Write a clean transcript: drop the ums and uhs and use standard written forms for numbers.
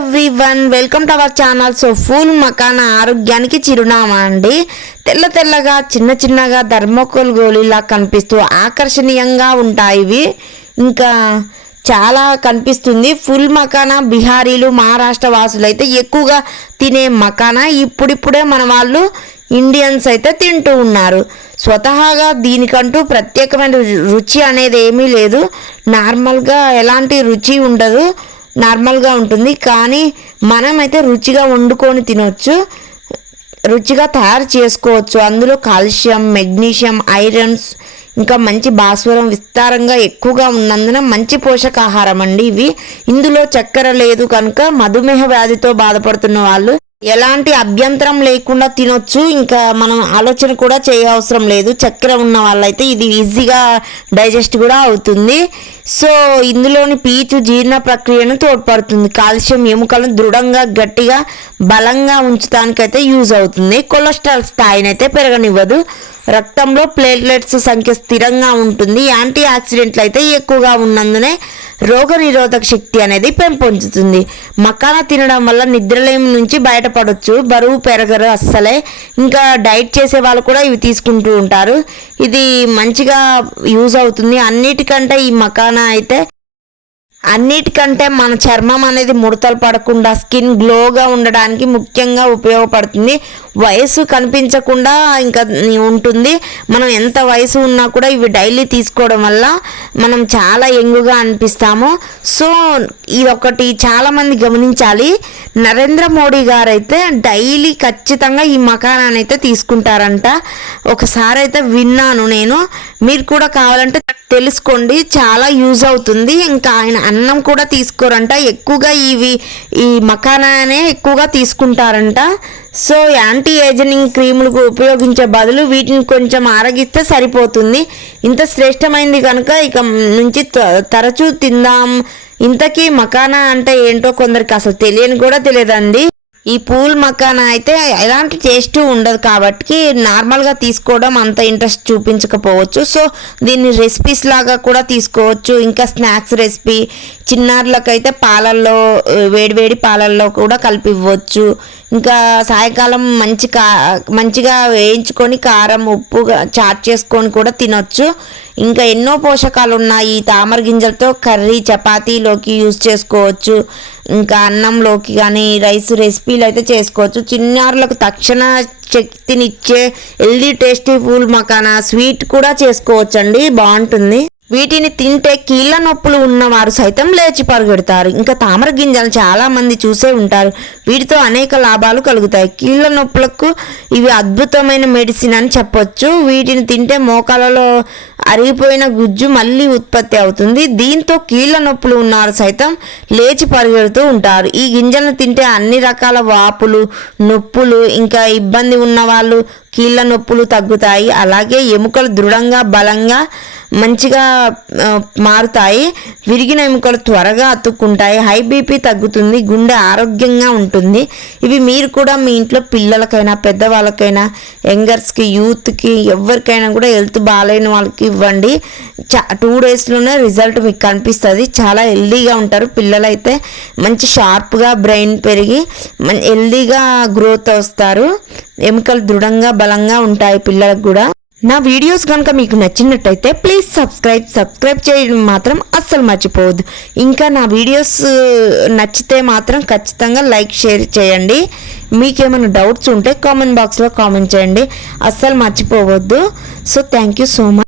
Everyone, welcome to our channel. So full makhana ఆరోగ్యానికి చిరునామా అండి. తెల్ల తెల్లగా చిన్న చిన్నగా థర్మోకోల్ గోళీలా కనిపిస్తూ ఆకర్షణీయంగా ఉంటాయి ఇవి. ఇంకా చాలా కనిపిస్తుంది. ఫుల్ మకానా బిహారీలు మహారాష్ట్ర వాసులు అయితే ఎక్కువగా తినే మకానా ఇప్పుడిప్పుడే మన వాళ్ళు ఇండియన్స్ అయితే తింటూ ఉన్నారు. స్వతహాగా దీనికంటూ ప్రత్యేకమైన రుచి అనేది ఏమీ లేదు. నార్మల్గా ఎలాంటి రుచి ఉండదు, నార్మల్గా ఉంటుంది. కానీ మనమైతే రుచిగా వండుకొని తినవచ్చు, రుచిగా తయారు చేసుకోవచ్చు. అందులో కాల్షియం, మెగ్నీషియం, ఐరన్స్ ఇంకా మంచి భాస్వరం విస్తారంగా ఎక్కువగా ఉన్నందున మంచి పోషకాహారం అండి ఇవి. ఇందులో చక్కెర లేదు కనుక మధుమేహ వ్యాధితో బాధపడుతున్న వాళ్ళు ఎలాంటి అభ్యంతరం లేకుండా తినొచ్చు. ఇంకా మనం ఆలోచన కూడా చేయవసరం లేదు. చక్కెర ఉన్న వాళ్ళైతే ఇది ఈజీగా డైజెస్ట్ కూడా అవుతుంది. సో ఇందులోని పీచు జీర్ణ ప్రక్రియను తోడ్పడుతుంది. కాల్షియం ఎముకలను దృఢంగా గట్టిగా బలంగా ఉంచడానికైతే యూజ్ అవుతుంది. కొలెస్ట్రాల్ స్థాయిని అయితే పెరగనివ్వదు. రక్తంలో ప్లేట్లెట్స్ సంఖ్య స్థిరంగా ఉంటుంది. యాంటీ ఆక్సిడెంట్లు అయితే ఎక్కువగా ఉన్నందునే రోగనిరోధక శక్తి అనేది పెంపొందుతుంది. మకానా తినడం వల్ల నిద్రలేమి నుంచి బయటపడవచ్చు, బరువు పెరగరు అస్సలే. ఇంకా డైట్ చేసే వాళ్ళు కూడా ఇవి తీసుకుంటూ ఉంటారు. ఇది మంచిగా యూజ్ అవుతుంది. అన్నిటికంటే మన చర్మం అనేది ముడతలు పడకుండా స్కిన్ గ్లోగా ఉండడానికి ముఖ్యంగా ఉపయోగపడుతుంది. వయసు కనిపించకుండా ఇంకా ఉంటుంది. మనం ఎంత వయసు ఉన్నా కూడా ఇవి డైలీ తీసుకోవడం వల్ల మనం చాలా యంగ్గా అనిపిస్తాము. సో ఇదొకటి చాలామంది గమనించాలి. నరేంద్ర మోడీ గారు అయితే డైలీ ఖచ్చితంగా ఈ మకానాన్ని అయితే తీసుకుంటారంట. ఒకసారి అయితే విన్నాను నేను. మీరు కూడా కావాలంటే తెలుసుకోండి, చాలా యూజ్ అవుతుంది. ఇంకా ఆయన అన్నం కూడా తీసుకోరంట, ఎక్కువగా ఈ మకానానే ఎక్కువగా తీసుకుంటారంట. సో యాంటీ ఏజింగ్ క్రీములకు ఉపయోగించే బదులు వీటిని కొంచెం ఆరగిస్తే సరిపోతుంది. ఇంత శ్రేష్టమైంది కనుక ఇక నుంచి తరచూ తిందాం. ఇంతకీ మకానా అంటే ఏంటో కొందరికి అసలు తెలియని కూడా తెలియదండి. ఈ పూల్ మకానా అయితే ఎలాంటి టేస్ట్ ఉండదు కాబట్టి నార్మల్గా తీసుకోవడం అంత ఇంట్రెస్ట్ చూపించకపోవచ్చు. సో దీన్ని రెసిపీస్ లాగా కూడా తీసుకోవచ్చు. ఇంకా స్నాక్స్ రెసిపీ, చిన్నారులకైతే పాలల్లో వేడివేడి పాలల్లో కూడా కలిపి ఇవ్వచ్చు. ఇంకా సాయంకాలం మంచిగా వేయించుకొని కారం ఉప్పు చాట్ చేసుకొని కూడా తినొచ్చు. ఇంకా ఎన్నో పోషకాలు ఉన్నాయి. తామర గింజలతో కర్రీ, చపాతీలోకి యూజ్ చేసుకోవచ్చు. ఇంకా అన్నంలోకి కానీ రైస్ రెసిపీలు అయితే చేసుకోవచ్చు. చిన్నారులకు తక్షణ శక్తినిచ్చే healthy tasty pool makhana sweet కూడా చేసుకోవచ్చు అండి, బాగుంటుంది. వీటిని తింటే కీళ్ళ నొప్పులు ఉన్నవారు సైతం లేచి పరుగెడతారు. ఇంకా తామర గింజలు చాలా మంది చూసే ఉంటారు. వీటితో అనేక లాభాలు కలుగుతాయి. కీళ్ళ నొప్పులకు ఇవి అద్భుతమైన మెడిసిన్ అని చెప్పొచ్చు. వీటిని తింటే మోకాలలో అరిగిపోయిన గుజ్జు మళ్ళీ ఉత్పత్తి అవుతుంది. దీంతో కీళ్ళ నొప్పులు ఉన్నవారు సైతం లేచి పరిగెడుతూ ఉంటారు. ఈ గింజలను తింటే అన్ని రకాల వాపులు, నొప్పులు, ఇంకా ఇబ్బంది ఉన్న వాళ్ళు కీళ్ళ నొప్పులు తగ్గుతాయి. అలాగే ఎముకలు దృఢంగా బలంగా మంచిగా మారుతాయి. విరిగిన ఎముకలు త్వరగా అతుక్కుంటాయి. హై బీపీ తగ్గుతుంది. గుండె ఆరోగ్యంగా ఉంటుంది. ఇవి మీరు కూడా మీ ఇంట్లో పిల్లలకైనా పెద్దవాళ్ళకైనా యంగర్స్కి యూత్కి ఎవరికైనా కూడా హెల్త్ బాగాలేని వాళ్ళకి ఇవ్వండి. 2 డేస్లోనే రిజల్ట్ మీకు కనిపిస్తుంది. చాలా హెల్దీగా ఉంటారు. పిల్లలైతే మంచి షార్ప్గా బ్రెయిన్ పెరిగి హెల్దీగా గ్రోత్ వస్తారు. ఎముకలు దృఢంగా బలంగా ఉంటాయి పిల్లలకు కూడా. నా వీడియోస్ కనుక మీకు నచ్చినట్టయితే ప్లీజ్ సబ్స్క్రైబ్ చేయడం మాత్రం అస్సలు మర్చిపోవద్దు. ఇంకా నా వీడియోస్ నచ్చితే మాత్రం ఖచ్చితంగా లైక్ షేర్ చేయండి. మీకేమైనా డౌట్స్ ఉంటే కామెంట్ బాక్స్లో కామెంట్ చేయండి, అస్సలు మర్చిపోవద్దు. So thank you so much.